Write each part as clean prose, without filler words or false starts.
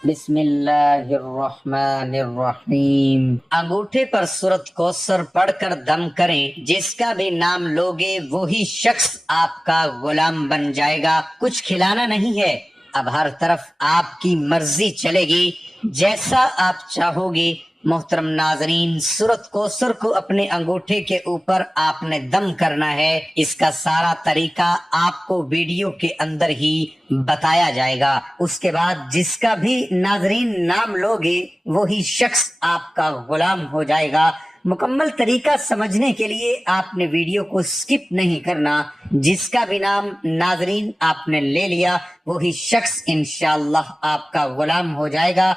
بسم اللہ الرحمن الرحیم۔ انگوٹھے پر سورت کوثر پڑھ کر دم کریں، جس کا بھی نام لوگے وہی شخص آپ کا غلام بن جائے گا۔ کچھ کھلانا نہیں ہے، اب ہر طرف آپ کی مرضی چلے گی، جیسا آپ چاہو گی۔ محترم ناظرین، سورت کوثر کو اپنے انگوٹھے کے اوپر آپ نے دم کرنا ہے۔ اس کا سارا طریقہ آپ کو ویڈیو کے اندر ہی بتایا جائے گا۔ اس کے بعد جس کا بھی ناظرین نام لوگے وہی شخص آپ کا غلام ہو جائے گا۔ مکمل طریقہ سمجھنے کے لیے آپ نے ویڈیو کو سکپ نہیں کرنا۔ جس کا بھی نام ناظرین آپ نے لے لیا وہی شخص انشاءاللہ آپ کا غلام ہو جائے گا،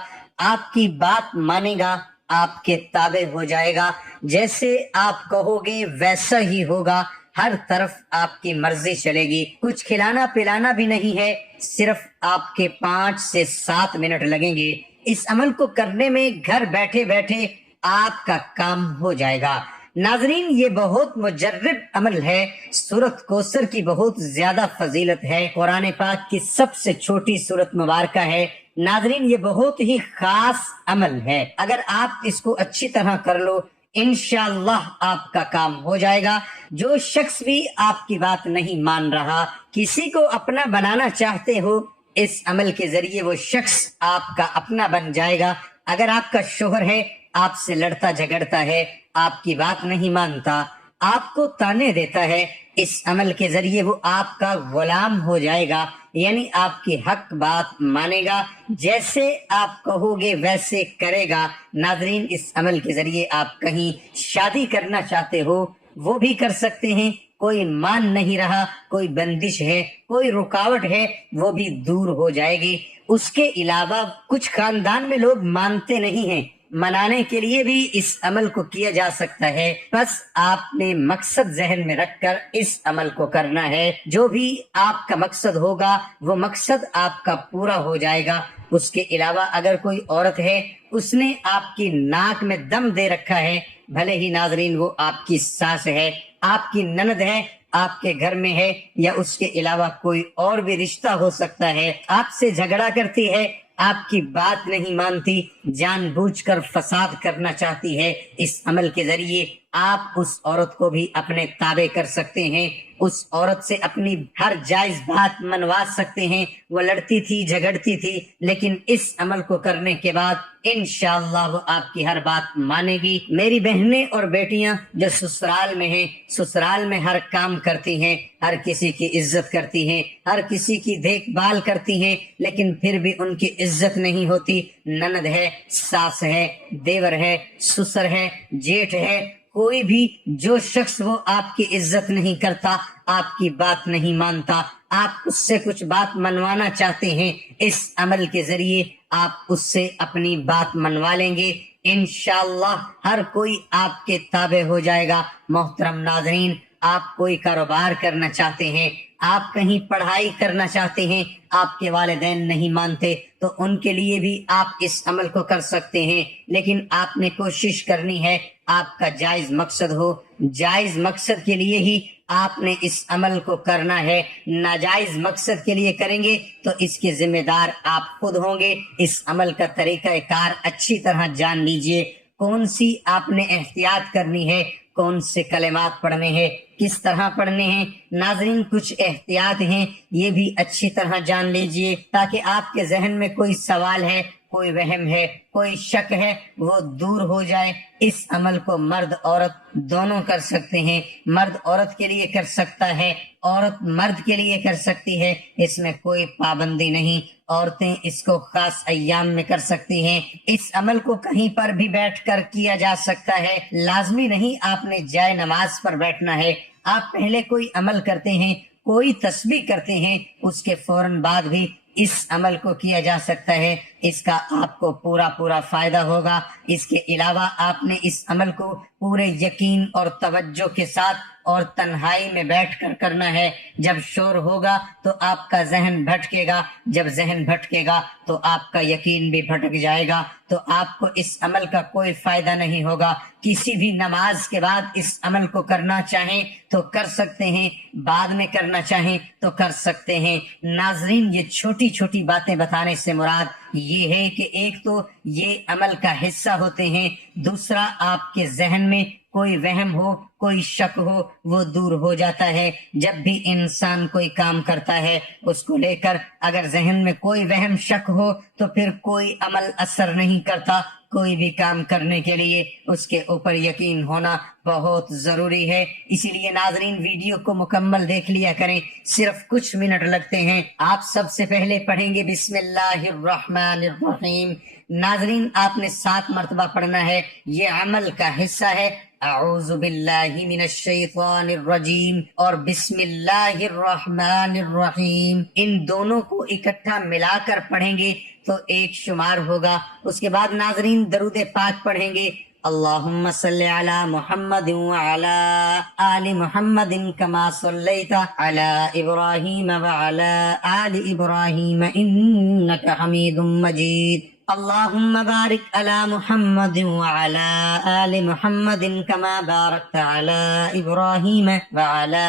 آپ کی بات مانے گا، آپ کے تابع ہو جائے گا۔ جیسے آپ کہو گے ویسا ہی ہوگا، ہر طرف آپ کی مرضی چلے گی۔ کچھ کھلانا پلانا بھی نہیں ہے، صرف آپ کے 5 سے 7 منٹ لگیں گے۔ اس عمل کو کرنے میں گھر بیٹھے بیٹھے آپ کا کام ہو جائے گا۔ ناظرین، یہ بہت مجرب عمل ہے۔ سورت کوثر کی بہت زیادہ فضیلت ہے، قرآن پاک کی سب سے چھوٹی سورت مبارکہ ہے۔ ناظرین، یہ بہت ہی خاص عمل ہے، اگر آپ اس کو اچھی طرح کر لو انشاءاللہ آپ کا کام ہو جائے گا۔ جو شخص بھی آپ کی بات نہیں مان رہا، کسی کو اپنا بنانا چاہتے ہو، اس عمل کے ذریعے وہ شخص آپ کا اپنا بن جائے گا۔ اگر آپ کا شوہر ہے، آپ سے لڑتا جھگڑتا ہے، آپ کی بات نہیں مانتا، آپ کو تانے دیتا ہے، اس عمل کے ذریعے وہ آپ کا غلام ہو جائے گا، یعنی آپ کی حق بات مانے گا، جیسے آپ کہو گے ویسے کرے گا۔ ناظرین، اس عمل کے ذریعے آپ کہیں شادی کرنا چاہتے ہو وہ بھی کر سکتے ہیں، کوئی مان نہیں رہا، کوئی بندش ہے، کوئی رکاوٹ ہے، وہ بھی دور ہو جائے گی۔ اس کے علاوہ کچھ خاندان میں لوگ مانتے نہیں ہیں، منانے کے لیے بھی اس عمل کو کیا جا سکتا ہے۔ بس آپ نے مقصد ذہن میں رکھ کر اس عمل کو کرنا ہے، جو بھی آپ کا مقصد ہوگا وہ مقصد آپ کا پورا ہو جائے گا۔ اس کے علاوہ اگر کوئی عورت ہے، اس نے آپ کی ناک میں دم دے رکھا ہے، بھلے ہی ناظرین وہ آپ کی ساس ہے، آپ کی نند ہے، آپ کے گھر میں ہے، یا اس کے علاوہ کوئی اور بھی رشتہ ہو سکتا ہے، آپ سے جھگڑا کرتی ہے، آپ کی بات نہیں مانتی، جان بوجھ کر فساد کرنا چاہتی ہے، اس عمل کے ذریعے آپ اس عورت کو بھی اپنے تابع کر سکتے ہیں، اس عورت سے اپنی ہر جائز بات منوا سکتے ہیں۔ وہ لڑتی تھی، جھگڑتی تھی، لیکن اس عمل کو کرنے کے بعد انشاءاللہ وہ آپ کی ہر بات مانے گی۔ میری بہنیں اور بیٹیاں جو سسرال میں ہیں، سسرال میں ہر کام کرتی ہیں، ہر کسی کی عزت کرتی ہیں، ہر کسی کی دیکھ بھال کرتی ہیں، لیکن پھر بھی ان کی عزت نہیں ہوتی۔ نند ہے، ساس ہے، دیور ہے، سسر ہے، جیٹھ ہے، کوئی بھی جو شخص وہ آپ کی عزت نہیں کرتا، آپ کی بات نہیں مانتا، آپ اس سے کچھ بات منوانا چاہتے ہیں، اس عمل کے ذریعے آپ اس سے اپنی بات منوا لیں گے، انشاءاللہ ہر کوئی آپ کے تابع ہو جائے گا۔ محترم ناظرین، آپ کوئی کاروبار کرنا چاہتے ہیں، آپ کہیں پڑھائی کرنا چاہتے ہیں، آپ کے والدین نہیں مانتے، تو ان کے لیے بھی آپ اس عمل کو کر سکتے ہیں، لیکن آپ نے کوشش کرنی ہے آپ کا جائز مقصد ہو۔ جائز مقصد کے لیے ہی آپ نے اس عمل کو کرنا ہے، ناجائز مقصد کے لیے کریں گے تو اس کے ذمہ دار آپ خود ہوں گے۔ اس عمل کا طریقہ کار اچھی طرح جان لیجئے، کون سی آپ نے احتیاط کرنی ہے، کون سے کلمات پڑھنے ہیں، کس طرح پڑھنے ہیں۔ ناظرین، کچھ احتیاط ہیں، یہ بھی اچھی طرح جان لیجئے، تاکہ آپ کے ذہن میں کوئی سوال ہے، کوئی وہم ہے، کوئی شک ہے، وہ دور ہو جائے۔ اس عمل کو مرد عورت دونوں کر سکتے ہیں، مرد عورت کے لیے کر سکتا ہے، عورت مرد کے لیے کر سکتی ہے، اس میں کوئی پابندی نہیں۔ عورتیں اس کو خاص ایام میں کر سکتی ہیں۔ اس عمل کو کہیں پر بھی بیٹھ کر کیا جا سکتا ہے، لازمی نہیں آپ نے جائے نماز پر بیٹھنا ہے۔ آپ پہلے کوئی عمل کرتے ہیں، کوئی تسبیح کرتے ہیں، اس کے فوراً بعد بھی اس عمل کو کیا جا سکتا ہے، اس کا آپ کو پورا فائدہ ہوگا۔ اس کے علاوہ آپ نے اس عمل کو پورے یقین اور توجہ کے ساتھ اور تنہائی میں بیٹھ کر کرنا ہے۔ جب شور ہوگا تو آپ کا ذہن بھٹکے گا، جب ذہن بھٹکے گا تو آپ کا یقین بھی بھٹک جائے گا، تو آپ کو اس عمل کا کوئی فائدہ نہیں ہوگا۔ کسی بھی نماز کے بعد اس عمل کو کرنا چاہیں تو کر سکتے ہیں، بعد میں کرنا چاہیں تو کر سکتے ہیں۔ ناظرین، یہ چھوٹی چھوٹی باتیں بتانے سے مراد یہ ہے کہ ایک تو یہ عمل کا حصہ ہوتے ہیں، دوسرا آپ کے ذہن میں کوئی وہم ہو، کوئی شک ہو، وہ دور ہو جاتا ہے۔ جب بھی انسان کوئی کام کرتا ہے اس کو لے کر اگر ذہن میں کوئی وہم شک ہو تو پھر کوئی عمل اثر نہیں کرتا۔ کوئی بھی کام کرنے کے لیے اس کے اوپر یقین ہونا بہت ضروری ہے۔ اسی لیے ناظرین ویڈیو کو مکمل دیکھ لیا کریں، صرف کچھ منٹ لگتے ہیں۔ آپ سب سے پہلے پڑھیں گے بسم اللہ الرحمن الرحیم۔ ناظرین آپ نے 7 مرتبہ پڑھنا ہے، یہ عمل کا حصہ ہے۔ اعوذ باللہ من الشیطان الرجیم اور بسم اللہ الرحمن الرحیم، ان دونوں کو اکٹھا ملا کر پڑھیں گے تو ایک شمار ہوگا۔ اس کے بعد ناظرین درود پاک پڑھیں گے، اللہم صلی علی محمد وعلی آل محمد کما صلیت علی ابراہیم وعلی آل ابراہیم انک حمید مجید، اللہم بارک علی محمد وعلی آل محمد کما بارکت علی ابراہیم وعلی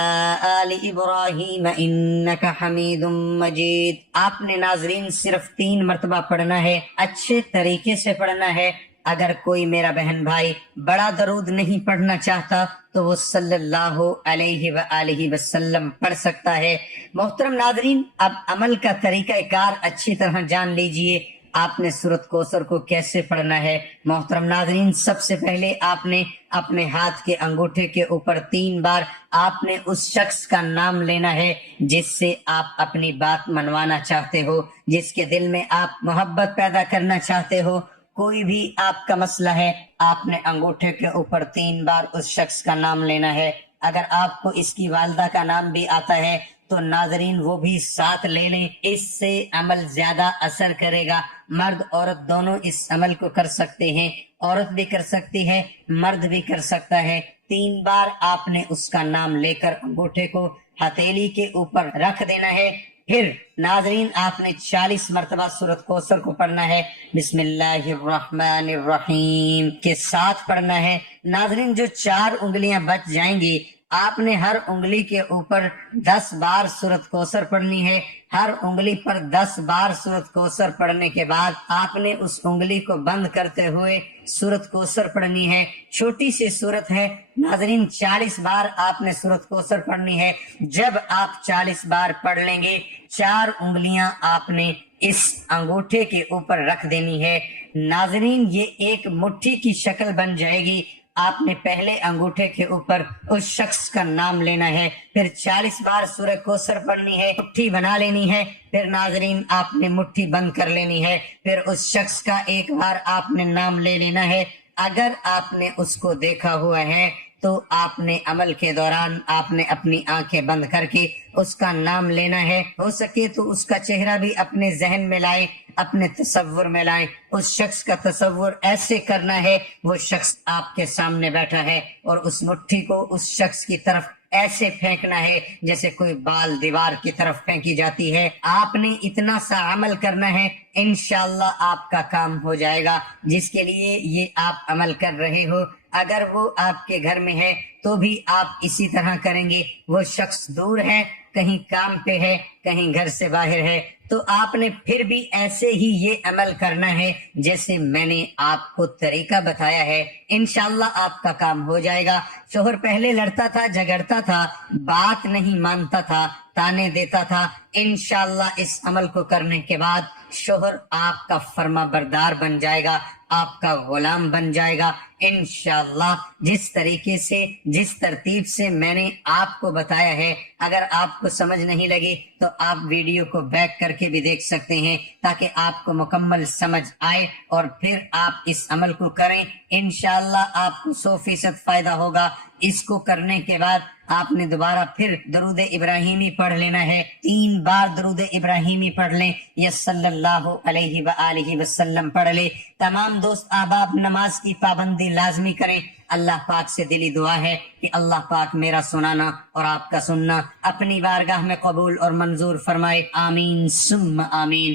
آل ابراہیم انک حمید مجید۔ آپ نے ناظرین صرف 3 مرتبہ پڑھنا ہے، اچھے طریقے سے پڑھنا ہے۔ اگر کوئی میرا بہن بھائی بڑا درود نہیں پڑھنا چاہتا تو وہ صلی اللہ علیہ وآلہ وسلم پڑھ سکتا ہے۔ محترم ناظرین اب عمل کا طریقہ کار اچھی طرح جان لیجئے، آپ نے سورۃ کوثر کو کیسے پڑھنا ہے۔ محترم ناظرین سب سے پہلے آپ نے اپنے ہاتھ کے انگوٹھے کے اوپر 3 بار آپ نے اس شخص کا نام لینا ہے جس سے آپ اپنی بات منوانا چاہتے ہو، جس کے دل میں آپ محبت پیدا کرنا چاہتے ہو۔ کوئی بھی آپ کا مسئلہ ہے، آپ نے انگوٹھے کے اوپر 3 بار اس شخص کا نام لینا ہے۔ اگر آپ کو اس کی والدہ کا نام بھی آتا ہے تو ناظرین وہ بھی ساتھ لے لیں، اس سے عمل زیادہ اثر کرے گا۔ مرد عورت دونوں اس عمل کو کر سکتے ہیں، عورت بھی کر سکتی ہے، مرد بھی کر سکتا ہے۔ 3 بار آپ نے اس کا نام لے کر انگوٹھے کو ہتھیلی کے اوپر رکھ دینا ہے۔ پھر ناظرین آپ نے 40 مرتبہ سورۃ کوثر کو پڑھنا ہے، بسم اللہ الرحمن الرحیم کے ساتھ پڑھنا ہے۔ ناظرین جو 4 انگلیاں بچ جائیں گی آپ نے ہر انگلی کے اوپر 10 بار سورۃ کوثر پڑھنی ہے۔ ہر انگلی پر 10 بار سورۃ کوثر پڑھنے کے بعد آپ نے اس انگلی کو بند کرتے ہوئے سورۃ کوثر پڑھنی ہے۔ چھوٹی سی سورت ہے ناظرین، 40 بار آپ نے سورۃ کوثر پڑھنی ہے۔ جب آپ 40 بار پڑھ لیں گے 4 انگلیاں آپ نے اس انگوٹھے کے اوپر رکھ دینی ہے۔ ناظرین یہ ایک مٹھی کی شکل بن جائے گی۔ آپ نے پہلے انگوٹھے کے اوپر اس شخص کا نام لینا ہے، پھر 40 بار سورہ کوثر پڑھنی ہے، مٹھی بنا لینی ہے، پھر ناظرین آپ نے مٹھی بند کر لینی ہے، پھر اس شخص کا ایک بار آپ نے نام لے لینا ہے۔ اگر آپ نے اس کو دیکھا ہوا ہے تو آپ نے عمل کے دوران آپ نے اپنی آنکھیں بند کر کے اس کا نام لینا ہے۔ ہو سکے تو اس کا چہرہ بھی اپنے ذہن میں لائیں، اپنے تصور میں لائیں۔ اس شخص کا تصور ایسے کرنا ہے وہ شخص آپ کے سامنے بیٹھا ہے اور اس مٹھی کو اس شخص کی طرف ایسے پھینکنا ہے جیسے کوئی بال دیوار کی طرف پھینکی جاتی ہے۔ آپ نے اتنا سا عمل کرنا ہے، انشاءاللہ آپ کا کام ہو جائے گا جس کے لیے یہ آپ عمل کر رہے ہو۔ اگر وہ آپ کے گھر میں ہے تو بھی آپ اسی طرح کریں گے۔ وہ شخص دور ہے، کہیں کام پہ ہے، کہیں گھر سے باہر ہے، تو آپ نے پھر بھی ایسے ہی یہ عمل کرنا ہے جیسے میں نے آپ کو طریقہ بتایا ہے۔ انشاءاللہ آپ کا کام ہو جائے گا۔ شوہر پہلے لڑتا تھا، جھگڑتا تھا، بات نہیں مانتا تھا، تانے دیتا تھا۔ انشاءاللہ اس عمل کو کرنے کے بعد شوہر آپ کا فرما بردار بن جائے گا، آپ کا غلام بن جائے گا انشاءاللہ۔ جس طریقے سے، جس ترتیب سے میں نے آپ کو بتایا ہے، اگر آپ کو سمجھ نہیں لگی تو آپ ویڈیو کو بیک کر کے بھی دیکھ سکتے ہیں تاکہ آپ کو مکمل سمجھ آئے اور پھر آپ اس عمل کو کریں۔ انشاءاللہ آپ کو 100% فائدہ ہوگا۔ اس کو کرنے کے بعد آپ نے دوبارہ پھر درود ابراہیمی پڑھ لینا ہے۔ 3 بار درود ابراہیمی پڑھ لیں یا صلی اللہ علیہ وآلہ وسلم پڑھ لیں۔ تمام دوست احباب نماز کی پابندی لازمی کریں۔ اللہ پاک سے دلی دعا ہے کہ اللہ پاک میرا سنانا اور آپ کا سننا اپنی بارگاہ میں قبول اور منظور فرمائے، آمین ثم آمین۔